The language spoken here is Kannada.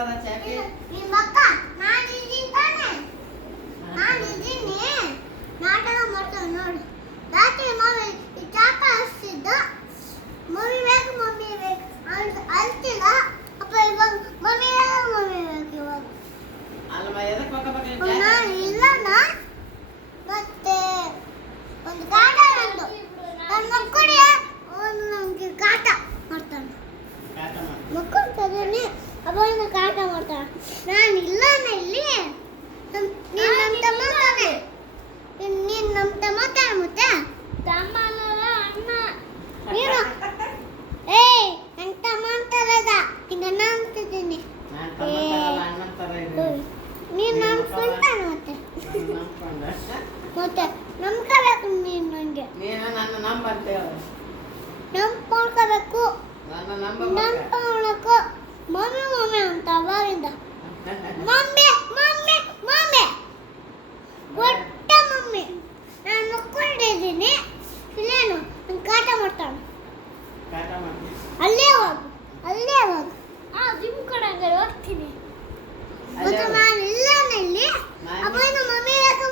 ಮಾಡ್ತಾರ ಚಾಪಿ ನಿಮ್ಮ ಅಕ್ಕ ನಾನು ಇದ್ದೀನಿ ತಾನೆ ನಾನು ಇದ್ದೀನಿ ನಾಟಕ ಮಾಡ್ತಾನೆ ನೋಡು ರಾತ್ರಿ ಮಮ್ಮಿ ಈ ಚಾಪ ಹಚ್ಚಿದ್ದ ಮಮ್ಮಿ ಬೇಕು ಅಳ್ತಿಲ್ಲ ಅಪ್ಪ ಇವಾಗ ಮಮ್ಮಿ ಬೇಕು ಇವಾಗ ಅಲ್ಲಮ್ಮ ಎದಕ್ಕೆ ಬೇಕಬೇಕು ನಾನು ಇಲ್ಲ ಮತ್ತೆ ಒಂದು ಕಾಟ ನಂದು ನನ್ನ ಮಕ್ಕಳು ಒಂದು ನಮಗೆ ಕಾಟ ಮಾಡ್ತಾನೆ ಮಕ್ಕಳು ತಗೊಂಡು ಅವಾಗ ಕಾಟ ಮಾಡ್ತಾನೆ ನಾನು ಇಲ್ಲ ಇಲ್ಲಿ ನೀನು ನಮ್ಮ ತಮ್ಮ ತಾನೆ ನೀನು ನಮ್ಮ ತಮ್ಮ ತಾನೆ ಮತ್ತೆ ತಮ್ಮ ಅಣ್ಣ ನೀನು ಏಯ್ ನನ್ನ ತಮ್ಮ ಅಂತಾರದ ಈಗ ನಾನು ಅಂತಿದ್ದೀನಿ ನೀನು ನನ್ನ ಸ್ವಂತಾನೆ ಮತ್ತೆ ನಂಬ್ಕೋಬೇಕು ನೀನು ನನಗೆ ನೀನು ನನ್ನ ನಂಬರ್ ಹೇಳು ನಂಬ್ಕೊಳ್ಕೋಬೇಕು ನನ್ನ ನಂಬರ್ ನಂಬ್ಕೊಳಕು ಮಮ್ಮಿ ಮಮ್ಮಿ ಅಂತ ಅವಾಗಿಂದ ಮಮ್ಮಿ ಮಮ್ಮಿ ಮಮ್ಮಿ ಒಟ್ಟ ಮಮ್ಮಿ ನಾನು ಮಕ್ಕೊಂಡಿದ್ದೀನಿ ಇಲ್ಲೇನು ನನ್ನ ಕಾಟ ಮಾಡ್ತಾನೆ ಕಾಟ ಮಾಡ್ತೀನಿ ಅಲ್ಲೇ ಹೋಗು ಜಿಮ್ ಕಡೆ ಹಂಗಾರೆ ಹೋಗ್ತೀನಿ